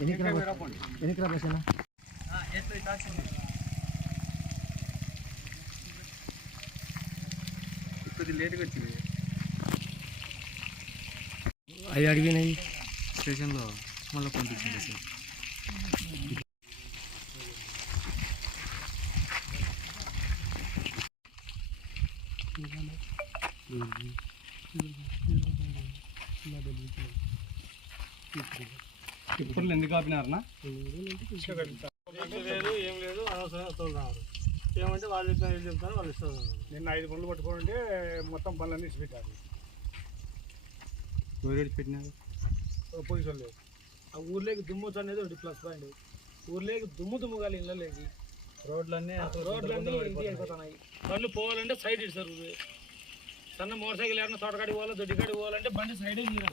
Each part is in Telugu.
ఎన్ని ఎకరాలు ఎన్ని ఎకరాలు పోసినా కొద్ది లేట్గా వచ్చింది అవి అడిగినాయి స్టేషన్లో మళ్ళీ పంపించింది సార్ ఇప్పుడు ఎందుకు ఆపినారనా లేదు ఏం లేదు అనవసరంగా వస్తున్నారు ఏమంటే వాళ్ళు చెప్తారు వీళ్ళు చెప్తారు వాళ్ళు ఇస్తారు. నిన్న ఐదు పనులు పట్టుకుంటే మొత్తం పనులన్నీ ఇచ్చిపెట్టారు. ఎవరు పెట్టినారు? పోలీసు వాళ్ళు. ఆ ఊర్లోకి దుమ్ము అనేది ఒకటి ప్లస్ పాయింట్ ఊర్లోకి దుమ్ము దుమ్ము కాలి ఇళ్ళలోకి. రోడ్లన్నీ రోడ్లన్నీ బండ్లు పోవాలంటే సైడ్ ఇస్తారు. సన్న మోటార్ సైకిల్ ఏమన్నా తోటకాడికి పోవాలో దొడ్డికాడికి పోవాలంటే బండి సైడే తీరు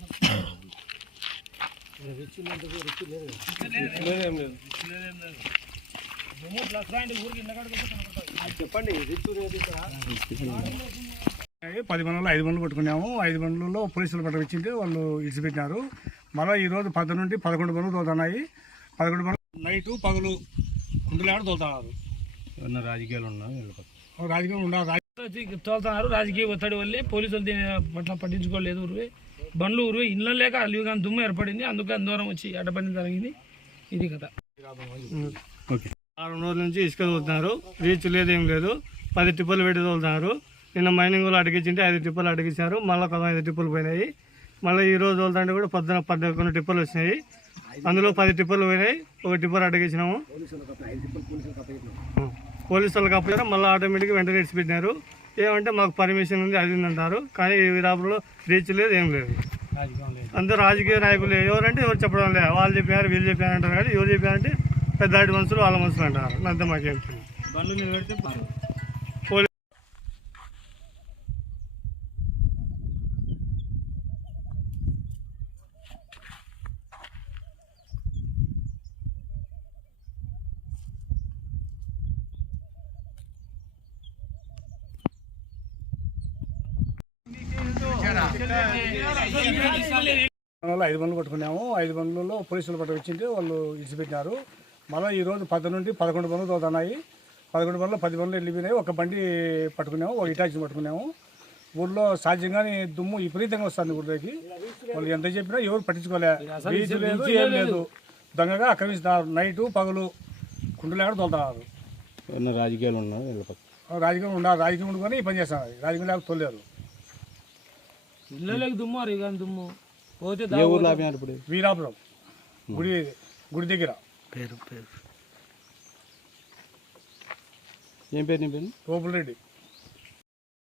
చెప్పండి రిచ్ పది పనులు ఐదు పనులు పట్టుకున్నాము ఐదు పనులలో పోలీసులు పట్ట ఇచ్చింటే వాళ్ళు ఇచ్చిపెట్టినారు మళ్ళీ ఈరోజు పది నుండి పదకొండు పనులు తోలుతున్నాయి. పదకొండు పనులు నైటు పగలు కుండలాడ తోలుతున్నారు? ఏమన్నా రాజకీయాలు ఉన్నా రాజకీయం ఉండాలి. తోలుతున్నారు. రాజకీయ ఒత్తిడి వల్లే పోలీసులు దీని పట్ల పట్టించుకోలేదు ఊరివే బండ్లు ఊరివే ఇళ్ళ లేక అల్లు కానీ దుమ్ము ఏర్పడింది. అందుకని దూరం వచ్చి అడ్డపడింది జరిగింది. ఇది కథ. ఓకే. ఆరు రోజుల నుంచి ఇసుక తోలుతున్నారు. రీచ్ లేదు ఏం లేదు. పది టిప్పులు పెట్టి తోలుతున్నారు. నిన్న మైనింగ్ వాళ్ళు అడిగించింటే ఐదు టిప్పులు అడిగించారు. మళ్ళీ ఐదు టిప్పులు పోయినాయి. మళ్ళీ ఈ రోజు తోలుతుంటే కూడా పొద్దున పద్దెనిమిది టిప్పులు వచ్చినాయి. అందులో పది టిప్పులు పోయినాయి. ఒక టిప్పర్ అడిగించినాము పోలీసు వాళ్ళకి అప్పుడు మళ్ళీ ఆటోమేటిక్గా వెంటనే ఇడిచిపెట్టినారు ఏమంటే మాకు పర్మిషన్ ఉంది అది ఉంది అంటారు. కానీ ఈ విరాపులో రీచ్ లేదు ఏం లేదు. అందరూ రాజకీయ నాయకులు. ఎవరంటే ఎవరు చెప్పడం లేదు. వాళ్ళు చెప్పారు వీళ్ళు చెప్పారు అంటారు కానీ ఎవరు చెప్పారంటే పెద్దాటి మనుషులు వాళ్ళ మనుషులు అంటారు. అంతే మాకేం. బండ్లు నిలబెడితే ఐదు పనులు పట్టుకున్నాము ఐదు పనులలో పోలీసులు పట్ట ఇచ్చింటే వాళ్ళు ఇచ్చిపెట్టినారు. మళ్ళీ ఈరోజు పది నుండి పదకొండు పనులు తోలుతున్నాయి పదకొండు పనులు పది పనులు వెళ్ళిపోయినాయి ఒక బండి పట్టుకున్నాము ఒక ఇటాచి పట్టుకున్నాము. ఊళ్ళో సహజంగానే దుమ్ము విపరీతంగా వస్తుంది ఊళ్ళోకి వాళ్ళు ఎంత చెప్పినా ఎవరు పట్టించుకోలే. బీచ్ లేదు ఏం లేదు. దొంగగా ఆక్రమిస్తున్నారు. నైటు పగలు కుండలేక తోలుతున్నారు. రాజకీయాలు ఉన్నా రాజకీయం ఉండాలి రాజకీయం ఉండుకొని ఈ పని చేస్తున్నారు. రాజకీయం లేక తోలేరు ఇళ్ళలోకి దుమ్ము అరి కానీ దుమ్ము. పోతే ఏ ఊర్లో ఆపినారు ఇప్పుడు వీరాపురం. గుడి గుడి దగ్గర. పేరు పేరు. ఏం పేరు నీ పేరు? తోపుల రెడ్డి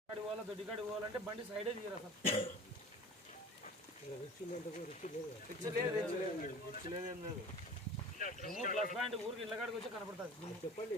కాడి పోవాలా దొడ్డికాడి పోవాలంటే బండి సైడే ప్లస్ పాయింట్ ఊరికి ఇళ్ళ కాడికి వచ్చి కనపడుతుంది. చెప్పండి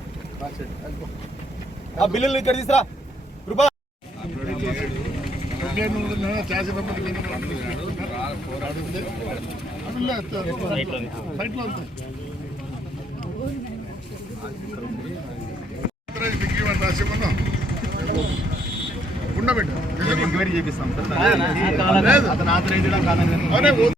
ఆ బిల్లులు ఇక్కడ తీసురా. కృపా. ఉండబెట్టు ఎంక్వైరీ చేపిస్తాం లేదు. అతను ఆథరైజ్డ్ కాదని